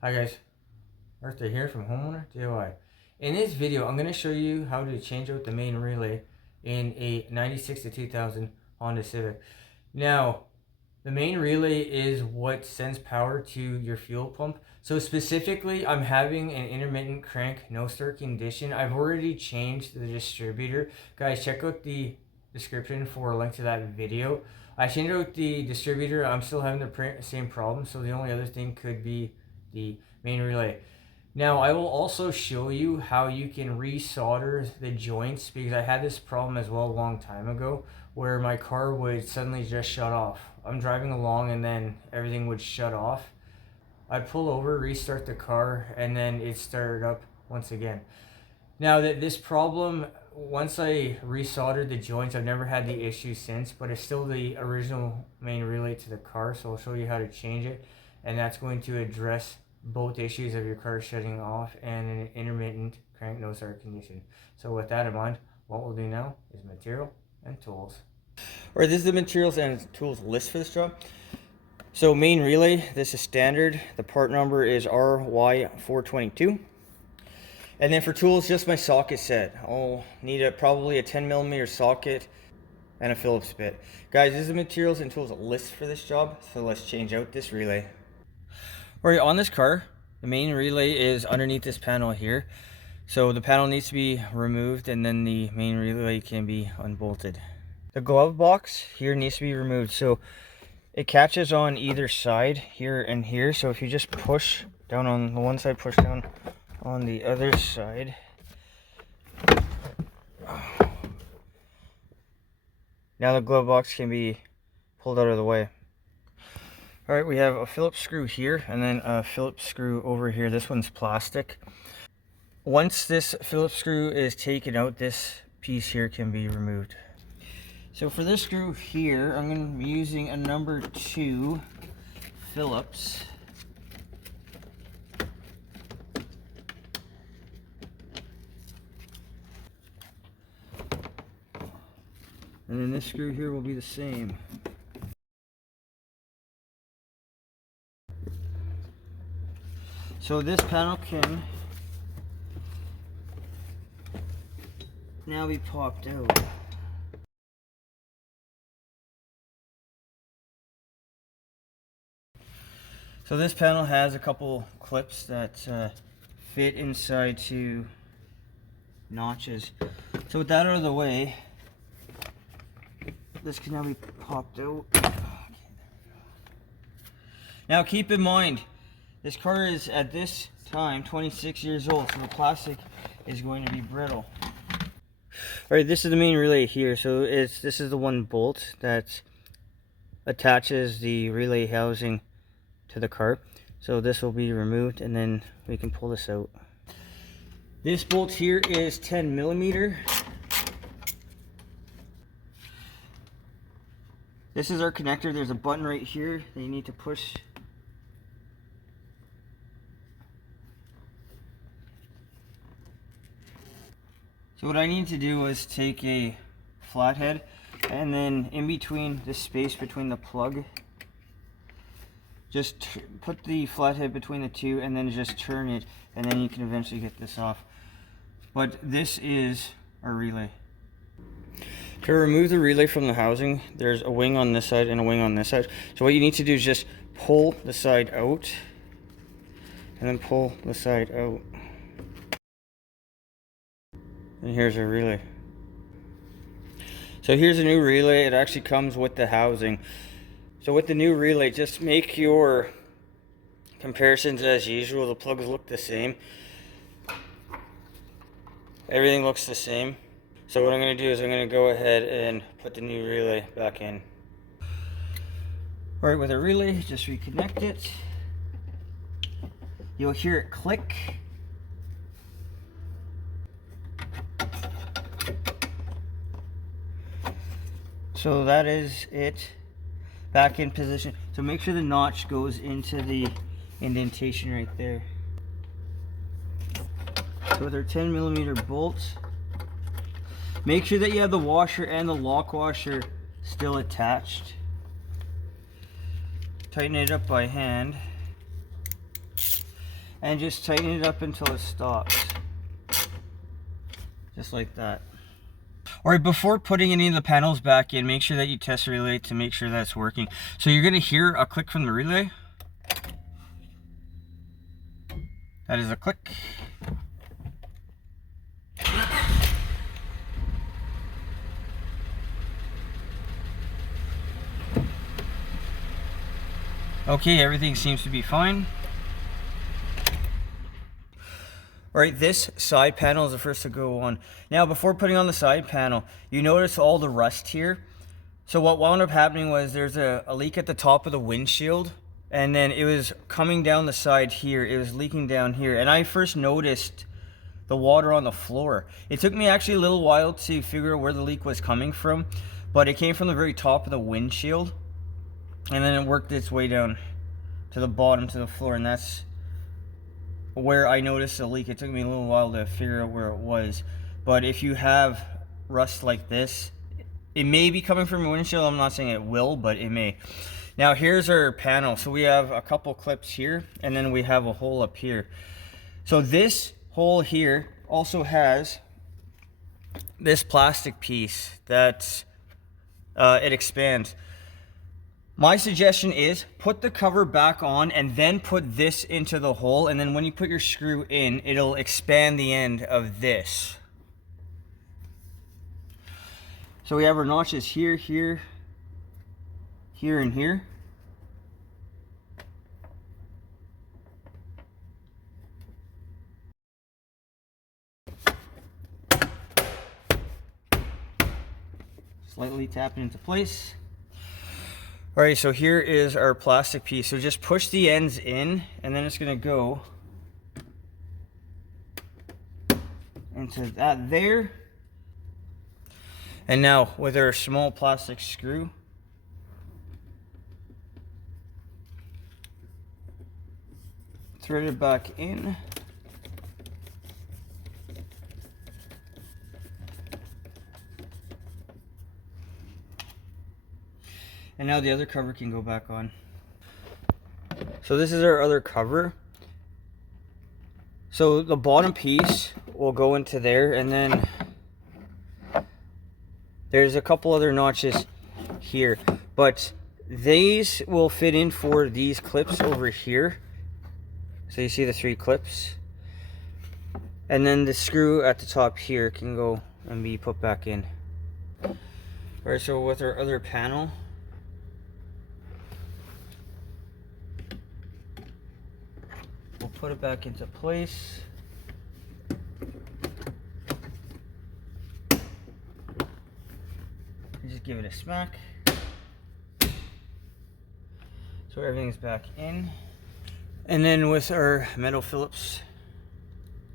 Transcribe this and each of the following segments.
Hi guys, Arthur here from Homeowner DIY. In this video, I'm going to show you how to change out the main relay in a 96 to 2000 Honda Civic. Now, the main relay is what sends power to your fuel pump. So specifically, I'm having an intermittent crank no start condition. I've already changed the distributor. Guys, check out the description for a link to that video. I changed out the distributor. I'm still having the same problem. So the only other thing could be the main relay. Now I will also show you how you can resolder the joints, because I had this problem as well a long time ago where my car would suddenly just shut off. I'm driving along and then everything would shut off. I'd pull over, restart the car, and then it started up once again. Now that this problem, once I resoldered the joints, I've never had the issue since, but it's still the original main relay to the car, so I'll show you how to change it, and that's going to address both issues of your car shutting off and an intermittent crank no start condition. So with that in mind, what we'll do now is material and tools. All right, this is the materials and tools list for this job. So main relay, this is standard. The part number is RY422. And then for tools, just my socket set. I'll need probably a 10mm socket and a Phillips bit. Guys, this is the materials and tools list for this job, so let's change out this relay. Alright, on this car, the main relay is underneath this panel here. So the panel needs to be removed and then the main relay can be unbolted. The glove box here needs to be removed. So it catches on either side, here and here. So if you just push down on the one side, push down on the other side. Now the glove box can be pulled out of the way. Alright, we have a Phillips screw here and then a Phillips screw over here. This one's plastic. Once this Phillips screw is taken out, this piece here can be removed. So for this screw here, I'm going to be using a number 2 Phillips. And then this screw here will be the same. So this panel can now be popped out. So this panel has a couple clips that fit inside 2 notches. So with that out of the way, this can now be popped out. Now keep in mind, this car is at this time 26 years old, so the plastic is going to be brittle. Alright, this is the main relay here. So this is the one bolt that attaches the relay housing to the car. So this will be removed and then we can pull this out. This bolt here is 10mm. This is our connector. There's a button right here that you need to push. So what I need to do is take a flathead and then in between the space between the plug, just put the flathead between the two and then just turn it, and then you can eventually get this off. But this is our relay. To remove the relay from the housing, there's a wing on this side and a wing on this side. So what you need to do is just pull the side out and then pull the side out. And here's our relay. So here's a new relay. It actually comes with the housing. So with the new relay, just make your comparisons as usual. The plugs look the same. Everything looks the same. So what I'm going to do is I'm going to go ahead and put the new relay back in. Alright, with a relay, just reconnect it. You'll hear it click. So that is it, back in position. So make sure the notch goes into the indentation right there. So with our 10mm bolts, make sure that you have the washer and the lock washer still attached. Tighten it up by hand. and just tighten it up until it stops. Just like that. Alright, before putting any of the panels back in, make sure that you test the relay to make sure that's working. So you're going to hear a click from the relay. That is a click. Okay, everything seems to be fine. Alright, this side panel is the first to go on. Now, before putting on the side panel, you notice all the rust here. So what wound up happening was there's a leak at the top of the windshield, and then it was coming down the side here. It was leaking down here, and I first noticed the water on the floor. It took me actually a little while to figure out where the leak was coming from, but it came from the very top of the windshield, and then it worked its way down to the bottom to the floor, and that's where I noticed a leak. It took me a little while to figure out where it was. But if you have rust like this, it may be coming from your windshield. I'm not saying it will, but it may. Now here's our panel. So we have a couple clips here, and then we have a hole up here. So this hole here also has this plastic piece that it expands. My suggestion is put the cover back on and then put this into the hole, and then when you put your screw in, it'll expand the end of this. So we have our notches here, here, here, and here. Slightly tap it into place. Alright, so here is our plastic piece. So just push the ends in, and then it's going to go into that there. And now with our small plastic screw, thread it back in. And now the other cover can go back on. So this is our other cover. So the bottom piece will go into there, and then there's a couple other notches here, but these will fit in for these clips over here. So you see the 3 clips, and then the screw at the top here can go and be put back in. Alright, so with our other panel, we'll put it back into place. Just give it a smack. So everything's back in. And then with our metal Phillips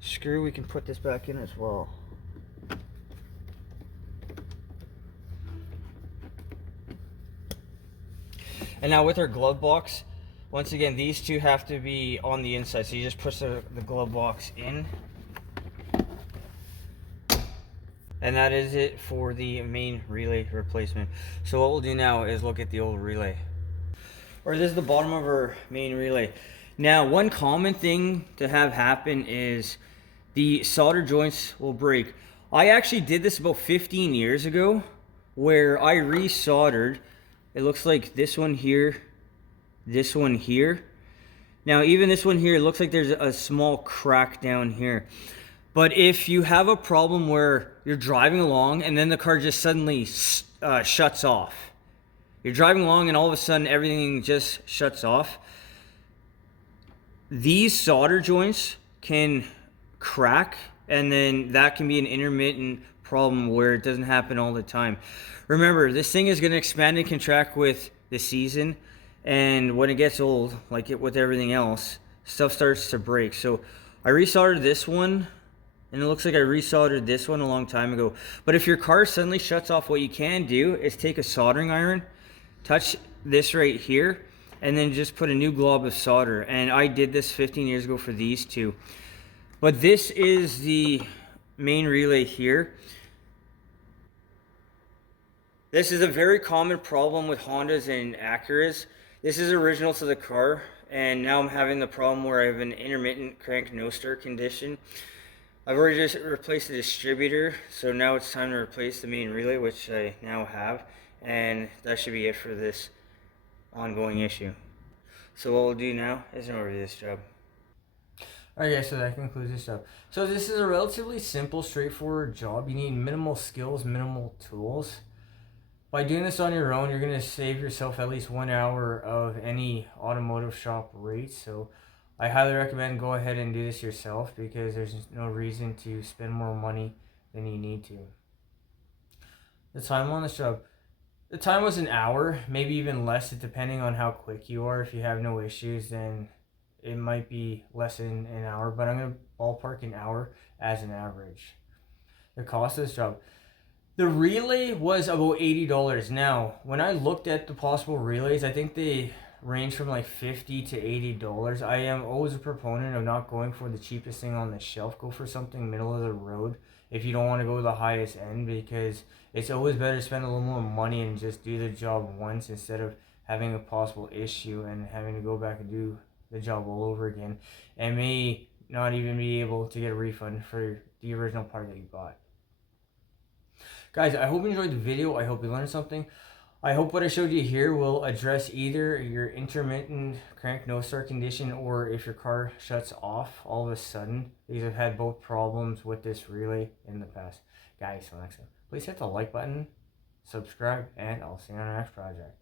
screw, we can put this back in as well. And now with our glove box, once again, these two have to be on the inside. So you just push the glove box in. And that is it for the main relay replacement. So what we'll do now is look at the old relay. Or this is the bottom of our main relay. Now, one common thing to have happen is the solder joints will break. I actually did this about 15 years ago, where I resoldered. It looks like this one here, this one here. Now, even this one here, it looks like there's a small crack down here. But if you have a problem where you're driving along and then the car just suddenly shuts off. You're driving along and all of a sudden everything just shuts off. These solder joints can crack, and then that can be an intermittent problem where it doesn't happen all the time. Remember, this thing is going to expand and contract with the season, and when it gets old, like it with everything else, stuff starts to break. So I resoldered this one, and it looks like I resoldered this one a long time ago. But if your car suddenly shuts off, what you can do is take a soldering iron, touch this right here, and then just put a new glob of solder. And I did this 15 years ago for these two. But this is the main relay here. This is a very common problem with Hondas and Acuras. This is original to the car, and now I'm having the problem where I have an intermittent crank no start condition. I've already just replaced the distributor, so now it's time to replace the main relay, which I now have, and that should be it for this ongoing issue. So what we'll do now is overview this job. Alright guys, so that concludes this job. So this is a relatively simple, straightforward job. You need minimal skills, minimal tools. By doing this on your own, you're going to save yourself at least 1 hour of any automotive shop rate. So I highly recommend go ahead and do this yourself, because there's no reason to spend more money than you need to. The time on this job. The time was an hour, maybe even less, depending on how quick you are. If you have no issues, then it might be less than an hour, but I'm going to ballpark an hour as an average. The cost of this job. The relay was about $80. Now, when I looked at the possible relays, I think they range from like $50 to $80. I am always a proponent of not going for the cheapest thing on the shelf. Go for something middle of the road if you don't want to go to the highest end, because it's always better to spend a little more money and just do the job once instead of having a possible issue and having to go back and do the job all over again, and may not even be able to get a refund for the original part that you bought. Guys, I hope you enjoyed the video. I hope you learned something. I hope what I showed you here will address either your intermittent crank no start condition, or if your car shuts off all of a sudden, because I've had both problems with this relay in the past. Guys, till next time, please hit the like button, subscribe, and I'll see you on our next project.